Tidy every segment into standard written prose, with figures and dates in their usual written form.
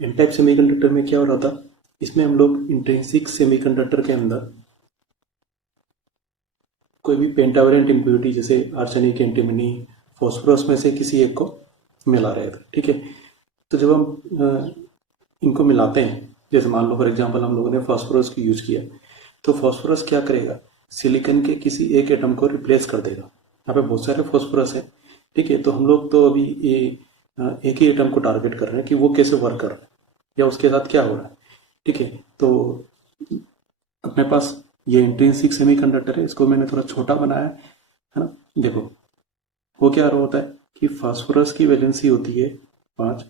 N type semiconductor में क्या हो रहा था, इसमें हम लोग इंट्रिंसिक सेमीकंडक्टर के अंदर कोई भी पेंटावेलेंट इम्प्योरिटी जैसे आर्सेनिक, एंटीमनी, फॉस्फोरस में से किसी एक को मिला रहे थे। ठीक है, तो जब हम इनको मिलाते हैं, जैसे मान लो फॉर एग्जांपल हम लोगों ने फॉस्फोरस को यूज किया, तो फॉस्फोरस क्या करेगा, सिलिकॉन के किसी एक एटम को रिप्लेस कर देगा। यहाँ पे बहुत सारे फॉस्फोरस है। ठीक है, तो हम लोग तो अभी ये एक ही एटम को टारगेट कर रहे हैं कि वो कैसे वर्क कर रहा है या उसके साथ क्या हो रहा है। ठीक है, तो अपने पास ये इंट्रिंसिक सेमीकंडक्टर है, इसको मैंने थोड़ा छोटा बनाया है ना। देखो वो क्या रहा होता है कि फास्फोरस की वैलेंसी होती है 5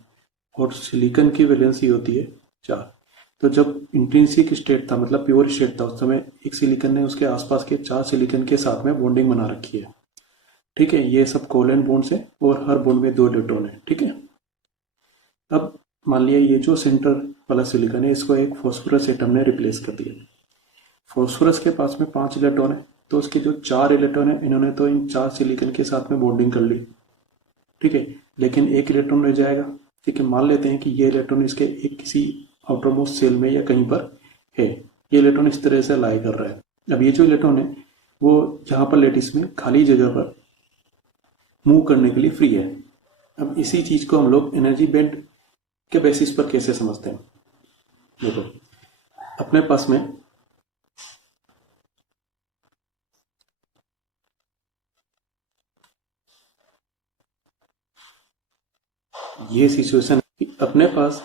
और सिलिकॉन की वैलेंसी होती है 4। तो जब इंट्रिंसिक स्टेट था, मतलब प्योर स्टेट था, उस समय एक सिलिकॉन ने उसके आसपास के 4 सिलिकॉन के साथ में बॉन्डिंग बना रखी है। ठीक है, ये सब कोवेलेंट बॉन्ड्स है और हर बॉन्ड में 2 इलेक्ट्रॉन है। ठीक है, अब मान लिया ये जो सेंटर वाला सिलिकॉन है, इसको एक फॉस्फोरस एटम ने रिप्लेस कर दिया। फॉस्फोरस के पास में 5 इलेक्ट्रॉन है, तो उसके जो 4 इलेक्ट्रॉन है, इन्होंने तो इन 4 सिलिकॉन के साथ में बॉन्डिंग कर ली। ठीक है, लेकिन एक इलेक्ट्रॉन रह जाएगा। ठीक है, मान लेते हैं कि ये इलेक्ट्रॉन इसके एक किसी आउटरमोस्ट सेल में या कहीं पर है। ये इलेक्ट्रॉन इस तरह से लाई कर रहा है। अब ये जो इलेक्ट्रॉन है वो यहाँ पर लेटिस में खाली जगह पर मूव करने के लिए फ्री है। अब इसी चीज को हम लोग एनर्जी बैंड के बेसिस पर कैसे समझते हैं। देखो अपने पास में ये सिचुएशन है कि अपने पास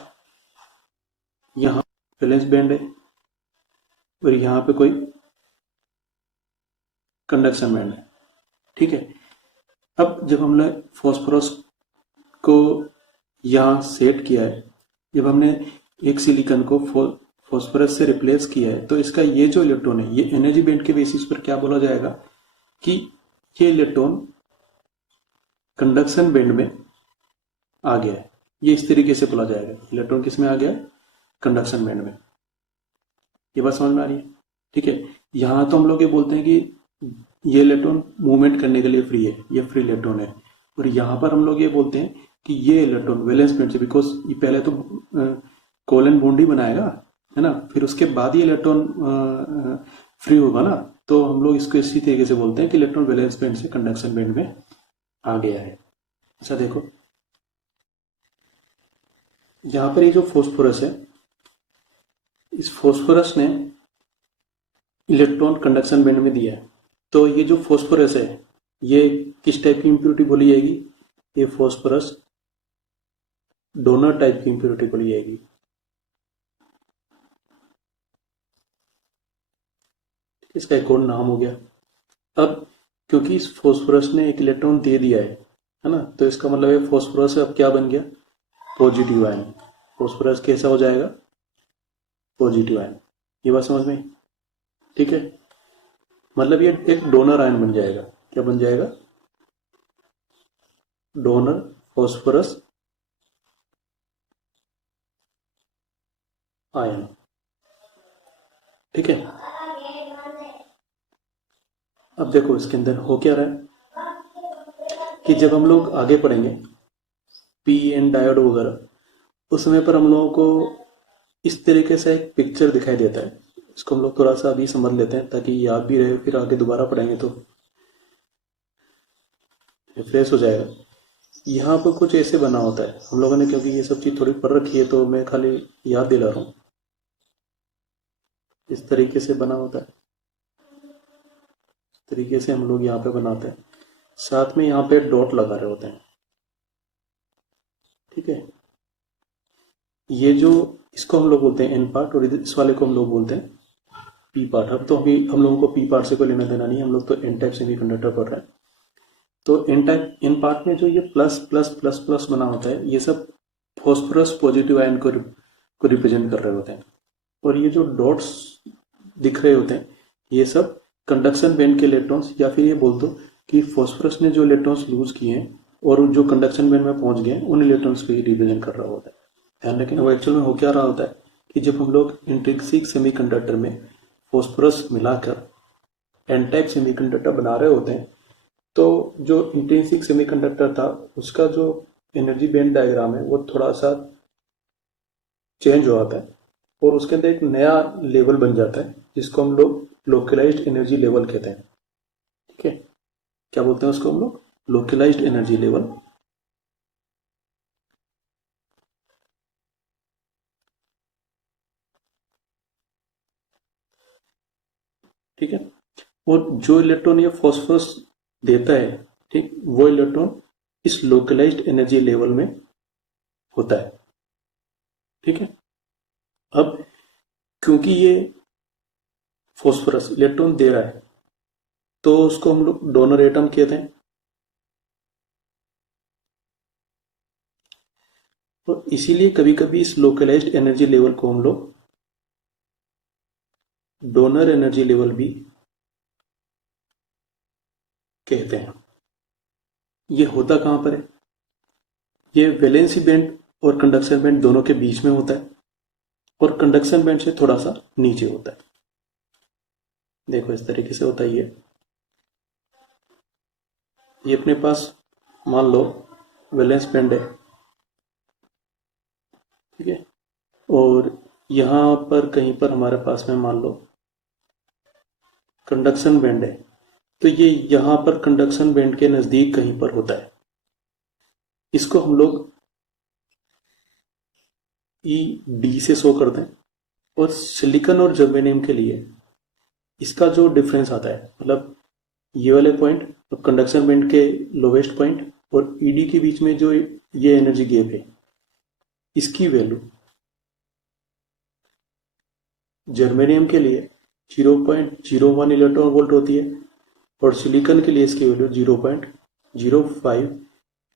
यहाँ वैलेंस बैंड है और यहाँ पे कोई कंडक्शन बैंड है। ठीक है, अब जब हमने फॉस्फोरस को यहाँ सेट किया है, जब हमने एक सिलिकॉन को फॉस्फोरस से रिप्लेस किया है, तो इसका ये जो इलेक्ट्रॉन है, ये एनर्जी बैंड के बेसिस पर क्या बोला जाएगा कि ये इलेक्ट्रॉन कंडक्शन बैंड में आ गया है। ये इस तरीके से बोला जाएगा, इलेक्ट्रॉन किस में आ गया है, कंडक्शन बैंड में। ये बात समझ में आ रही है। ठीक है, यहाँ तो हम लोग ये बोलते हैं कि ये इलेक्ट्रॉन मूवमेंट करने के लिए फ्री है, ये फ्री इलेक्ट्रॉन है। और यहाँ पर हम लोग ये बोलते हैं कि ये इलेक्ट्रॉन वैलेंस बैंड से, बिकॉज ये पहले तो कोवेलेंट बॉन्ड ही बनाएगा, है ना, फिर उसके बाद ही इलेक्ट्रॉन फ्री होगा ना। तो हम लोग इसको इसी तरीके से बोलते हैं कि इलेक्ट्रॉन वैलेंस बैंड से कंडक्शन बैंड में आ गया है। अच्छा देखो यहाँ पर ये जो फॉस्फोरस है, इस फॉस्फोरस ने इलेक्ट्रॉन कंडक्शन बैंड में दिया है। तो ये जो फॉस्फोरस है ये किस टाइप की इंप्योरिटी बोली जाएगी, ये फॉस्फोरस डोनर टाइप की इंप्योरिटी बोली जाएगी। इसका एक और नाम हो गया। अब क्योंकि इस फॉस्फोरस ने एक इलेक्ट्रॉन दे दिया है ना, तो इसका मतलब है फॉस्फोरस अब क्या बन गया, पॉजिटिव आयन। फॉस्फोरस कैसा हो जाएगा, पॉजिटिव आयन। ये बात समझ में, ठीक है, मतलब ये एक डोनर आयन बन जाएगा। क्या बन जाएगा, डोनर फॉस्फोरस आयन। ठीक है, अब देखो इसके अंदर हो क्या रहा है कि जब हम लोग आगे पढ़ेंगे पी एन डायोड वगैरह, उस समय पर हम लोगों को इस तरीके से एक पिक्चर दिखाई देता है। इसको हम लोग थोड़ा सा अभी समझ लेते हैं ताकि याद भी रहे, फिर आगे दोबारा पढ़ेंगे तो रिफ्रेश हो जाएगा। यहाँ पर कुछ ऐसे बना होता है, हम लोगों ने क्योंकि ये सब चीज थोड़ी पढ़ रखी है तो मैं खाली याद दिला रहा हूँ। इस तरीके से बना होता है, इस तरीके से हम लोग यहाँ पे बनाते हैं, साथ में यहाँ पे डॉट लगा रहे होते हैं। ठीक है, ये जो इसको हम लोग बोलते हैं एन पार्ट और इस वाले को हम लोग बोलते हैं पी पार्ट। अब तो अभी हम लोगों को पी पार्ट से कोई लेना देना नहीं है, हम लोग तो एन टाइप सेमीकंडक्टर पढ़ रहे हैं। तो एन टाइप एन पार्ट में जो ये प्लस प्लस प्लस प्लस बना होता है, ये सब फॉस्फोरस पॉजिटिव आयन को रिप्रेजेंट कर रहे होते हैं। और ये जो डॉट्स दिख रहे होते हैं ये सब कंडक्शन बैंड के इलेक्ट्रॉन्स, या फिर ये बोल दो कि फॉस्फोरस ने जो इलेक्ट्रॉन्स लूज किए हैं और जो कंडक्शन बैंड में पहुंच गए उन इलेक्ट्रॉन्स को ही रिप्रेजेंट कर रहा होता है। ध्यान रखें, वो एक्चुअल में हो क्या रहा होता है कि जब हम लोग इंट्रिंसिक सेमीकंडक्टर में फॉस्फोरस मिलाकर एन टाइप सेमीकंडक्टर बना रहे होते हैं, तो जो इंट्रिंसिक सेमीकंडक्टर था उसका जो एनर्जी बैंड डायग्राम है वो थोड़ा सा चेंज हो जाता है और उसके अंदर एक नया लेवल बन जाता है जिसको हम लोग लोकलाइज्ड एनर्जी लेवल कहते हैं। ठीक है, क्या बोलते हैं उसको हम लोग? Localised energy level. ठीक है, और जो इलेक्ट्रॉन ये फॉस्फोरस देता है, ठीक, वो इलेक्ट्रॉन इस लोकलाइज्ड एनर्जी लेवल में होता है। ठीक है, अब क्योंकि ये फॉस्फोरस इलेक्ट्रॉन दे रहा है तो उसको हम लोग डोनर एटम कहते हैं। और इसीलिए कभी कभी इस लोकलाइज्ड एनर्जी लेवल को हम लोग डोनर एनर्जी लेवल भी कहते हैं। ये होता कहां पर है? ये वैलेंसी बैंड और कंडक्शन बैंड दोनों के बीच में होता है और कंडक्शन बैंड से थोड़ा सा नीचे होता है। देखो इस तरीके से होता है। ये अपने पास मान लो वैलेंस बैंड है, ठीक है, और यहां पर कहीं पर हमारे पास में मान लो कंडक्शन बैंड है, तो ये यहां पर कंडक्शन बैंड के नजदीक कहीं पर होता है। इसको हम लोग डी से शो करते हैं। और सिलिकॉन और जर्मेनियम के लिए इसका जो डिफरेंस आता है, मतलब ये वाले पॉइंट कंडक्शन बैंड के लोवेस्ट पॉइंट और ईडी के बीच में जो ये एनर्जी गैप है, इसकी वैल्यू जर्मेनियम के लिए 0.01 इलेक्ट्रॉन वोल्ट होती है और सिलिकॉन के लिए इसकी वैल्यू 0.05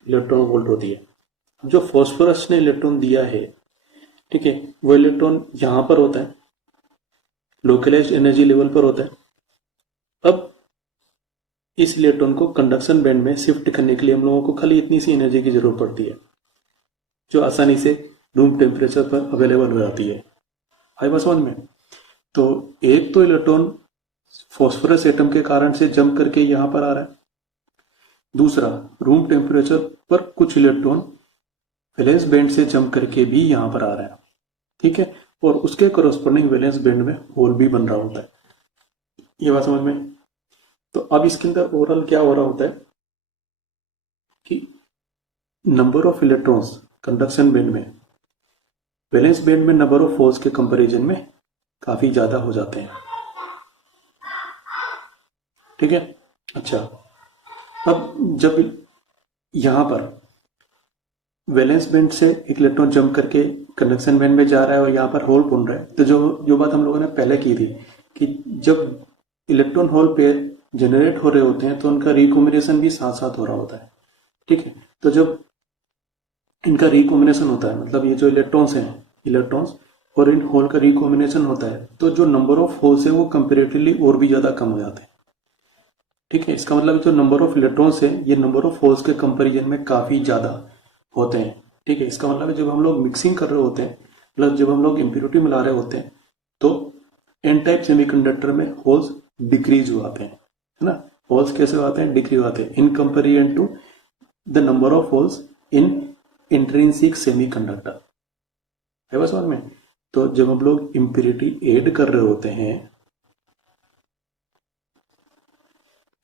इलेक्ट्रॉन वोल्ट होती है। जो फॉस्फोरस ने इलेक्ट्रॉन दिया है, ठीक है, वो इलेक्ट्रॉन यहां पर होता है, लोकलाइज्ड एनर्जी लेवल पर होता है। अब इस इलेक्ट्रॉन को कंडक्शन बैंड में शिफ्ट करने के लिए हम लोगों को खाली इतनी सी एनर्जी की जरूरत पड़ती है जो आसानी से रूम टेम्परेचर पर अवेलेबल हो जाती है। आई बात समझ में? तो एक तो इलेक्ट्रॉन फॉस्फोरस एटम के कारण से जंप करके यहां पर आ रहा है, दूसरा रूम टेम्परेचर पर कुछ इलेक्ट्रॉन वैलेंस बैंड से जंप करके भी यहां पर आ रहा है। ठीक है, और उसके कॉरस्पॉन्डिंग वैलेंस बैंड में होल भी बन रहा होता है। ये बात समझ में? तो अब इसके अंदर ओवरऑल क्या हो रहा होता है कि number of electrons conduction band में वैलेंस बैंड में नंबर ऑफ होल्स के कंपैरिजन में काफी ज्यादा हो जाते हैं। ठीक है, अच्छा, अब जब यहां पर वैलेंस बैंड से एक इलेक्ट्रॉन जंप करके कंडक्शन बैंड में जा रहा है और यहां पर होल बन रहा है, तो जो बात हम लोगों ने पहले की थी कि जब इलेक्ट्रॉन होल पेयर जनरेट हो रहे होते हैं तो उनका रिकॉम्बिनेशन भी साथ साथ हो रहा होता है। ठीक है, तो जब इनका रिकॉम्बिनेशन होता है, मतलब ये जो इलेक्ट्रॉन्स हैं, इलेक्ट्रॉन्स और इन होल का रिकॉम्बिनेशन होता है, तो जो नंबर ऑफ होल्स है वो कंपेरेटिवली और भी ज्यादा कम हो जाते हैं। ठीक है, इसका मतलब जो नंबर ऑफ इलेक्ट्रॉन्स है ये नंबर ऑफ होल्स के कंपेरिजन में काफी ज्यादा होते हैं। ठीक है, इसका मतलब जब हम लोग मिक्सिंग कर रहे होते हैं, मतलब जब हम लोग इम्प्योरिटी मिला रहे होते हैं, तो एन टाइप सेमीकंडक्टर में होल्स डिक्रीज हो जाते हैं, है ना। होल्स कैसे आते हैं? डिक्रीज आते हैं in comparison to the number of holes in intrinsic semiconductor. है बस समझ में? तो जब हम लोग इम्प्योरिटी ऐड कर रहे होते हैं,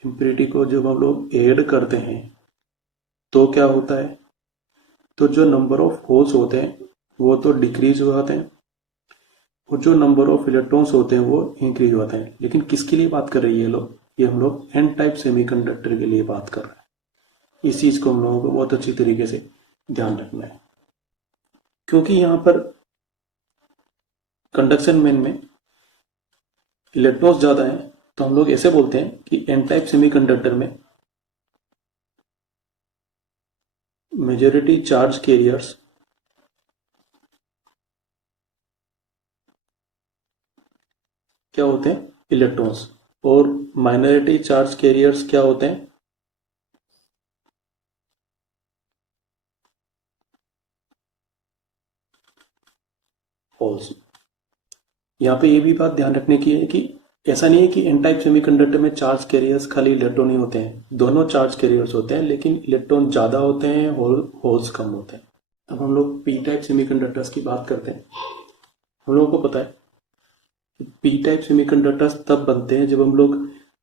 इम्प्योरिटी को जब हम लोग ऐड करते हैं तो क्या होता है? तो जो नंबर ऑफ होल्स होते हैं वो तो डिक्रीज हो जाते हैं और जो नंबर ऑफ इलेक्ट्रॉन्स होते हैं वो इंक्रीज होते हैं। लेकिन किसके लिए बात कर रही है लोग? ये हम लोग एन टाइप सेमीकंडक्टर के लिए बात कर रहे हैं। इस चीज को हम लोगों को बहुत अच्छी तरीके से ध्यान रखना है, क्योंकि यहां पर कंडक्शन बैंड में इलेक्ट्रॉन्स ज्यादा हैं, तो हम लोग ऐसे बोलते हैं कि एन टाइप सेमीकंडक्टर में मेजॉरिटी चार्ज कैरियर्स क्या होते हैं? इलेक्ट्रॉन्स। और माइनॉरिटी चार्ज कैरियर्स क्या होते हैं? होल्स। यहाँ पे ये भी बात ध्यान रखने की है कि ऐसा नहीं है कि एन टाइप सेमीकंडक्टर में चार्ज कैरियर्स खाली इलेक्ट्रॉन ही होते हैं, दोनों चार्ज कैरियर्स होते हैं, लेकिन इलेक्ट्रॉन ज्यादा होते हैं, होल्स कम होते हैं। अब हम लोग पी टाइप सेमीकंडक्टर्स की बात करते हैं। हम लोगों को पता है कि पी टाइप सेमीकंडक्टर्स तब बनते हैं जब हम लोग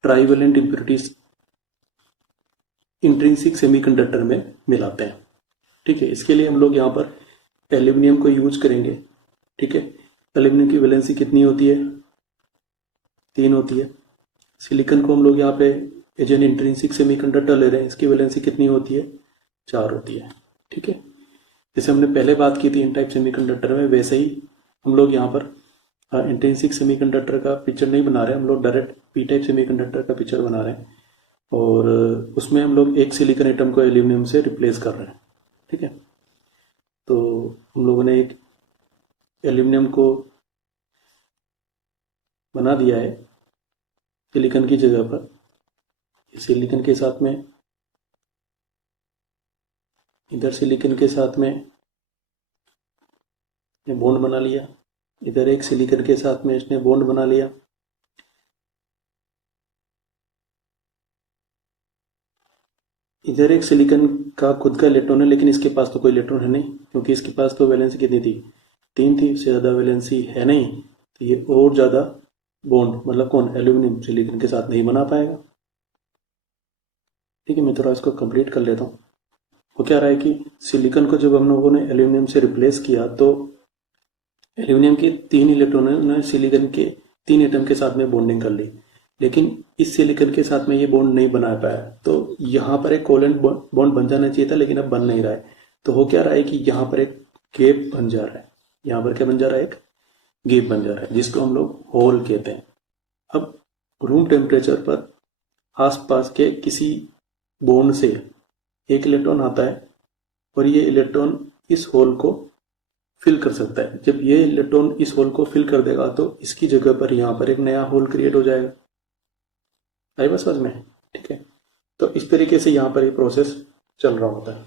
ट्राइवेलेंट इम्प्योरिटीज इंट्रिंसिक सेमीकंडक्टर में मिलाते हैं। ठीक है, इसके लिए हम लोग यहाँ पर एल्यूमिनियम को यूज करेंगे। ठीक है, एल्यूमिनियम की वैलेंसी कितनी होती है? 3 होती है। सिलिकॉन को हम लोग यहाँ पे एज एन इंट्रिंसिक सेमीकंडक्टर ले रहे हैं, इसकी वैलेंसी कितनी होती है? 4 होती है। ठीक है, जैसे हमने पहले बात की थी इन टाइप सेमीकंडक्टर में, वैसे ही हम लोग यहाँ पर इंट्रिंसिक सेमीकंडक्टर का पिक्चर नहीं बना रहे, हम लोग डायरेक्ट पी टाइप सेमीकंडक्टर का पिक्चर बना रहे हैं और उसमें हम लोग एक सिलिकॉन एटम को एल्यूमिनियम से रिप्लेस कर रहे हैं। ठीक है, तो हम लोगों ने एक एल्यूमिनियम को बना दिया है सिलिकॉन की जगह पर। सिलिकॉन के साथ में इधर सिलिकॉन के साथ में बॉन्ड बना लिया, इधर एक सिलिकॉन के साथ में इसने बॉन्ड बना लिया। इधर एक सिलिकॉन का खुद का इलेक्ट्रॉन है, लेकिन इसके पास तो कोई इलेक्ट्रॉन है नहीं, क्योंकि इसके पास तो वैलेंसी कितनी थी? 3 थी, उससे ज़्यादा वैलेंसी है नहीं, तो ये और ज़्यादा बॉन्ड, मतलब कौन? एल्यूमिनियम सिलिकॉन के साथ नहीं बना पाएगा। ठीक है, मैं थोड़ा इसको कंप्लीट कर लेता हूँ। वो क्या रहा है कि सिलिकॉन को जब हम लोगों ने एल्यूमिनियम से रिप्लेस किया तो एल्यूमिनियम के 3 इलेक्ट्रॉनों ने सिलिकॉन के 3 एटम के साथ में बॉन्डिंग कर ली, लेकिन इस सिलिकॉन के साथ में ये बॉन्ड नहीं बना पाया। तो यहाँ पर एक कोवेलेंट बॉन्ड बन जाना चाहिए था, लेकिन अब बन नहीं रहा है। तो हो क्या रहा है कि यहाँ पर एक गैप बन जा रहा है। यहाँ पर क्या बन जा रहा है? एक गैप बन जा रहा है, जिसको हम लोग होल कहते हैं। अब रूम टेम्परेचर पर आसपास के किसी बॉन्ड से एक इलेक्ट्रॉन आता है और ये इलेक्ट्रॉन इस होल को फिल कर सकता है। जब ये इलेक्ट्रॉन इस होल को फिल कर देगा तो इसकी जगह पर यहाँ पर एक नया होल क्रिएट हो जाएगा। आई बात समझ में? ठीक है, तो इस तरीके से यहाँ पर ये प्रोसेस चल रहा होता है।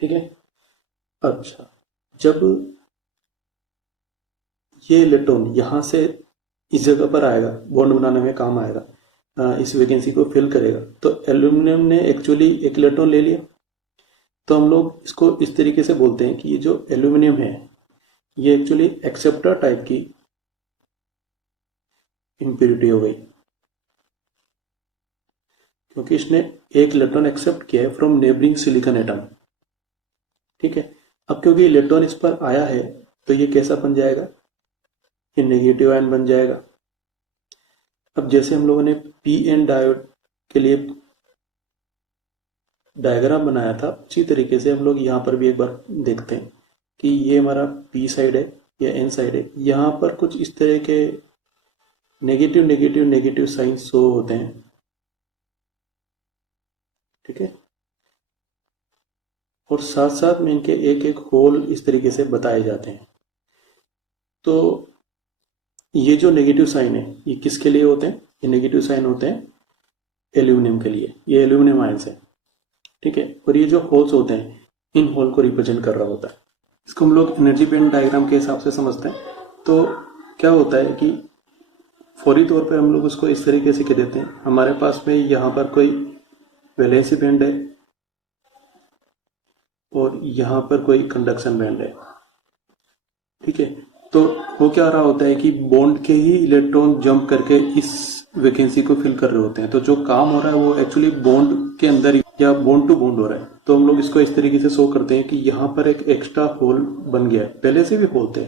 ठीक है, अच्छा, जब ये इलेक्ट्रॉन यहाँ से इस जगह पर आएगा, बॉन्ड बनाने में काम आएगा, इस वैकेंसी को फिल करेगा, तो एल्यूमिनियम ने एक्चुअली एक इलेक्ट्रॉन ले लिया। तो हम लोग इसको इस तरीके से बोलते हैं कि ये जो एल्यूमिनियम है ये एक्चुअली एक्सेप्टर टाइप की इम्प्योरिटी हो गई, क्योंकि इसने एक इलेक्ट्रॉन एक्सेप्ट किया है फ्रॉम नेबरिंग सिलिकॉन एटम। ठीक है, अब क्योंकि इलेक्ट्रॉन इस पर आया है तो ये कैसा बन जाएगा? ये नेगेटिव आयन बन जाएगा। अब जैसे हम लोगों ने पी एन डायोड के लिए डायग्राम बनाया था, उसी तरीके से हम लोग यहाँ पर भी एक बार देखते हैं कि ये हमारा पी साइड है या एन साइड है। यहाँ पर कुछ इस तरह के negative negative negative sign show होते हैं। ठीक है, और साथ साथ में इनके एक एक होल इस तरीके से बताए जाते हैं। तो ये जो नेगेटिव साइन है ये किसके लिए होते हैं? ये नेगेटिव साइन होते हैं एल्यूमिनियम के लिए, ये एल्यूमिनियम आयंस है। ठीक है, और ये जो होल्स होते हैं इन होल को रिप्रेजेंट कर रहा होता है। इसको हम लोग एनर्जी बैंड डायग्राम के हिसाब से समझते हैं। तो क्या होता है कि फौरी तौर पे हम लोग उसको इस तरीके से कह देते हैं, हमारे पास में यहाँ पर कोई वैलेंसी बैंड है और यहाँ पर कोई कंडक्शन बैंड है। ठीक है, तो वो क्या रहा होता है कि बॉन्ड के ही इलेक्ट्रॉन जंप करके इस वैकेंसी को फिल कर रहे होते हैं। तो जो काम हो रहा है वो एक्चुअली बॉन्ड के अंदर या बॉन्ड टू बॉन्ड हो रहा है। तो हम लोग इसको इस तरीके से शो करते हैं कि यहाँ पर एक एक्स्ट्रा होल बन गया है, पहले से भी होल थे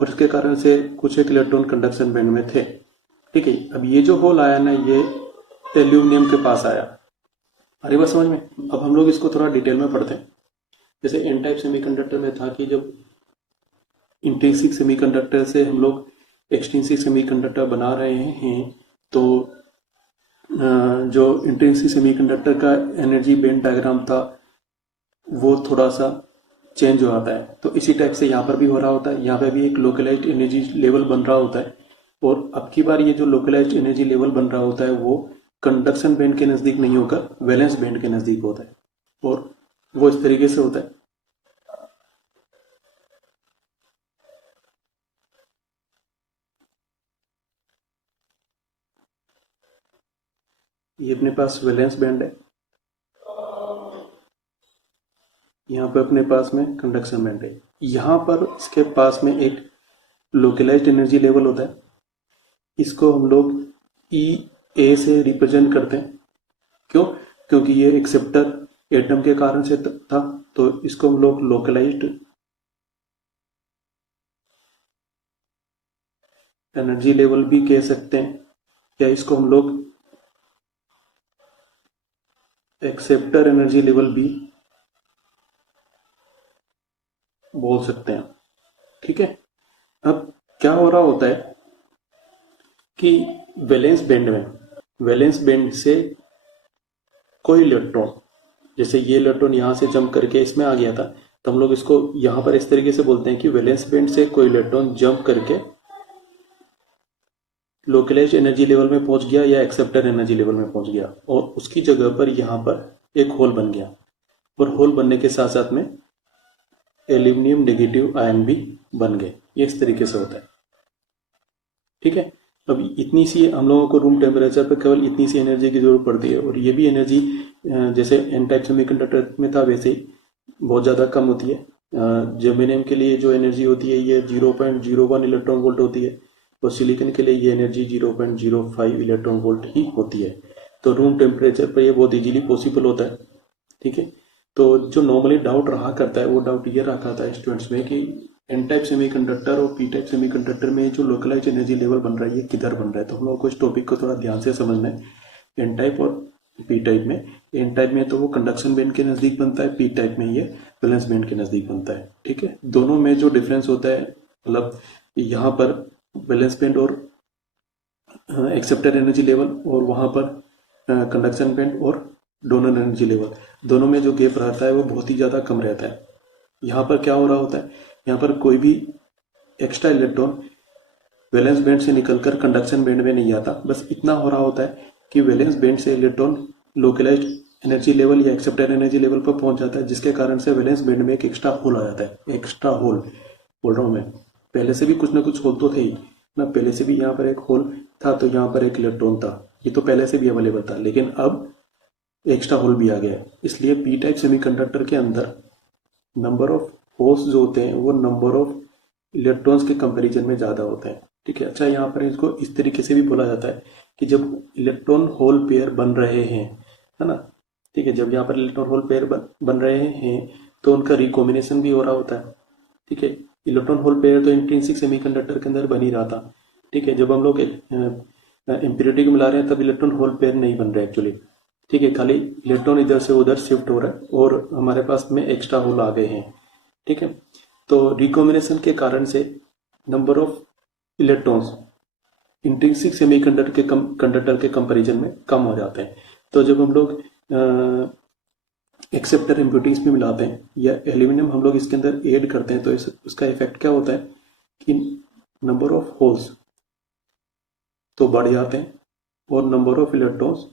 और इसके कारण से कुछ एक इलेक्ट्रॉन कंडक्शन बैंड में थे। ठीक है, अब ये जो होल आया ना ये एल्यूमिनियम के पास आया। अरे बात समझ में? अब हम लोग इसको थोड़ा डिटेल में पढ़ते हैं। जैसे एन टाइप सेमीकंडक्टर में था कि जब इंट्रिंसिक सेमीकंडक्टर से हम लोग एक्सट्रिंसिक सेमीकंडक्टर बना रहे हैं तो जो इंट्रिंसिक सेमीकंडक्टर का एनर्जी बैंड डायग्राम था वो थोड़ा सा चेंज हो जाता है। तो इसी टाइप से यहाँ पर भी हो रहा होता है, यहाँ पे भी एक लोकलाइज्ड एनर्जी लेवल बन रहा होता है और अब की बार ये जो लोकलाइज्ड एनर्जी लेवल बन रहा होता है वो कंडक्शन बैंड के नज़दीक नहीं होकर वैलेंस बैंड के नज़दीक होता है और वो इस तरीके से होता है। ये अपने पास वैलेंस बैंड है, यहाँ पे अपने पास में कंडक्शन बैंड है, यहाँ पर इसके पास में एक लोकलाइज्ड एनर्जी लेवल होता है, इसको हम लोग ई ए से रिप्रेजेंट करते हैं। क्यों? क्योंकि ये एक्सेप्टर एटम के कारण से था, तो इसको हम लोग लोकलाइज्ड एनर्जी लेवल भी कह सकते हैं, या इसको हम लोग एक्सेप्टर एनर्जी लेवल भी बोल सकते हैं। ठीक है, अब क्या हो रहा होता है कि वैलेंस बैंड से कोई इलेक्ट्रॉन, जैसे ये इलेक्ट्रॉन यहां से जंप करके इसमें आ गया था, तो हम लोग इसको यहां पर इस तरीके से बोलते हैं कि वैलेंस बैंड से कोई इलेक्ट्रॉन जंप करके लोकलाइज्ड एनर्जी लेवल में पहुंच गया या एक्सेप्टर एनर्जी लेवल में पहुंच गया, और उसकी जगह पर यहां पर एक होल बन गया, और होल बनने के साथ साथ में एल्यूमिनियम नेगेटिव आयन भी बन गए। ये इस तरीके से होता है। ठीक है, अब इतनी सी हम लोगों को रूम टेम्परेचर पर केवल इतनी सी एनर्जी की जरूरत पड़ती है, और ये भी एनर्जी जैसे एन टाइप सेमीकंडक्टर में था वैसे ही बहुत ज़्यादा कम होती है। जर्मेनियम के लिए जो एनर्जी होती है ये 0.01 इलेक्ट्रॉन वोल्ट होती है, और सिलिकॉन के लिए ये एनर्जी 0.05 इलेक्ट्रॉन वोल्ट ही होती है। तो रूम टेम्परेचर पर ये बहुत इजीली पॉसिबल होता है। ठीक है, तो जो नॉर्मली डाउट रहा करता है वो डाउट ये रहा करता है स्टूडेंट्स में कि एन टाइप सेमीकंडक्टर और पी टाइप सेमीकंडक्टर में जो लोकलाइज्ड एनर्जी लेवल बन रहा है ये किधर बन रहा है। तो हम लोगों को इस टॉपिक को थोड़ा ध्यान से समझना है। एन टाइप और पी टाइप में, एन टाइप में तो वो कंडक्शन बैंड के नज़दीक बनता है, पी टाइप में ये वैलेंस बैंड के नज़दीक बनता है। ठीक है, दोनों में जो डिफरेंस होता है, मतलब यहाँ पर वैलेंस बैंड और एक्सेप्टर एनर्जी लेवल, और वहाँ पर कंडक्शन बैंड और डोनर एनर्जी लेवल, दोनों में जो गैप रहता है वो बहुत ही ज़्यादा कम रहता है। यहाँ पर क्या हो रहा होता है, यहाँ पर कोई भी एक्स्ट्रा इलेक्ट्रॉन वैलेंस बैंड से निकलकर कंडक्शन बैंड में नहीं आता। बस इतना हो रहा होता है कि वैलेंस बैंड से इलेक्ट्रॉन लोकलाइज्ड एनर्जी लेवल या एक्सेप्टर एनर्जी लेवल पर पहुंच जाता है, जिसके कारण से वैलेंस बैंड में एक एक्स्ट्रा होल आ जाता है। एक्स्ट्रा होल बोल रहा हूँ मैं, पहले से भी कुछ ना कुछ होल तो थे ही ना, पहले से भी यहाँ पर एक होल था, तो यहाँ पर एक इलेक्ट्रॉन था, ये तो पहले से भी अवेलेबल था, लेकिन अब एक्स्ट्रा होल भी आ गया है। इसलिए पी टाइप सेमीकंडक्टर के अंदर नंबर ऑफ होल्स जो होते हैं वो नंबर ऑफ इलेक्ट्रॉन्स के कंपैरिजन में ज़्यादा होते हैं। ठीक है, अच्छा यहाँ पर इसको इस तरीके से भी बोला जाता है कि जब इलेक्ट्रॉन होल पेयर बन रहे हैं, है ना, ठीक है, जब यहाँ पर इलेक्ट्रॉन होल पेयर बन रहे हैं तो उनका रिकॉम्बिनेशन भी हो रहा होता है। ठीक है, इलेक्ट्रॉन होल पेयर तो इंट्रिंसिक सेमीकंडक्टर के अंदर बन ही रहा था। ठीक है, जब हम लोग इम्प्योरिटी को मिला रहे हैं तब इलेक्ट्रॉन होल पेयर नहीं बन रहे एक्चुअली। ठीक है, खाली इलेक्ट्रॉन इधर से उधर शिफ्ट हो रहा है और हमारे पास में एक्स्ट्रा होल आ गए हैं। ठीक है, तो रिकॉम्बिनेशन के कारण से number of electrons intrinsic semiconductor के कंपैरिजन में कम हो जाते हैं। तो जब हम लोग एक्सेप्टर इम्प्योरिटीज में मिलाते हैं या एल्यूमिनियम हम लोग इसके अंदर ऐड करते हैं, तो उसका इफेक्ट क्या होता है कि नंबर ऑफ होल्स तो बढ़ जाते हैं और नंबर ऑफ इलेक्ट्रॉन्स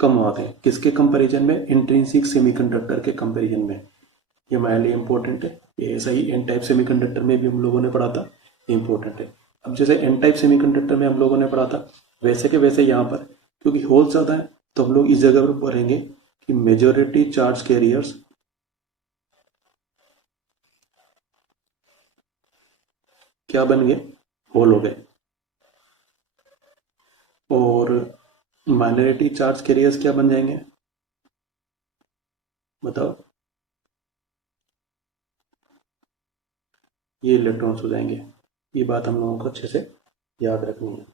कम आते हैं। किसके कंपैरिजन में? इंट्रिंसिक सेमीकंडक्टर के कंपैरिजन में। ये हमारे लिए इंपॉर्टेंट है। ये ऐसा ही एन टाइप सेमीकंडक्टर में भी हम लोगों ने पढ़ा था, इंपॉर्टेंट है। अब जैसे एन टाइप सेमीकंडक्टर में हम लोगों ने पढ़ा था वैसे के वैसे यहाँ पर क्योंकि होल ज़्यादा है तो हम लोग इस जगह पर पढ़ेंगे कि मेजॉरिटी चार्ज कैरियर्स क्या बन गए? होल हो गए। और माइनॉरिटी चार्ज कैरियर्स क्या बन जाएंगे? बताओ। ये इलेक्ट्रॉन्स हो जाएंगे। ये बात हम लोगों को अच्छे से याद रखनी है।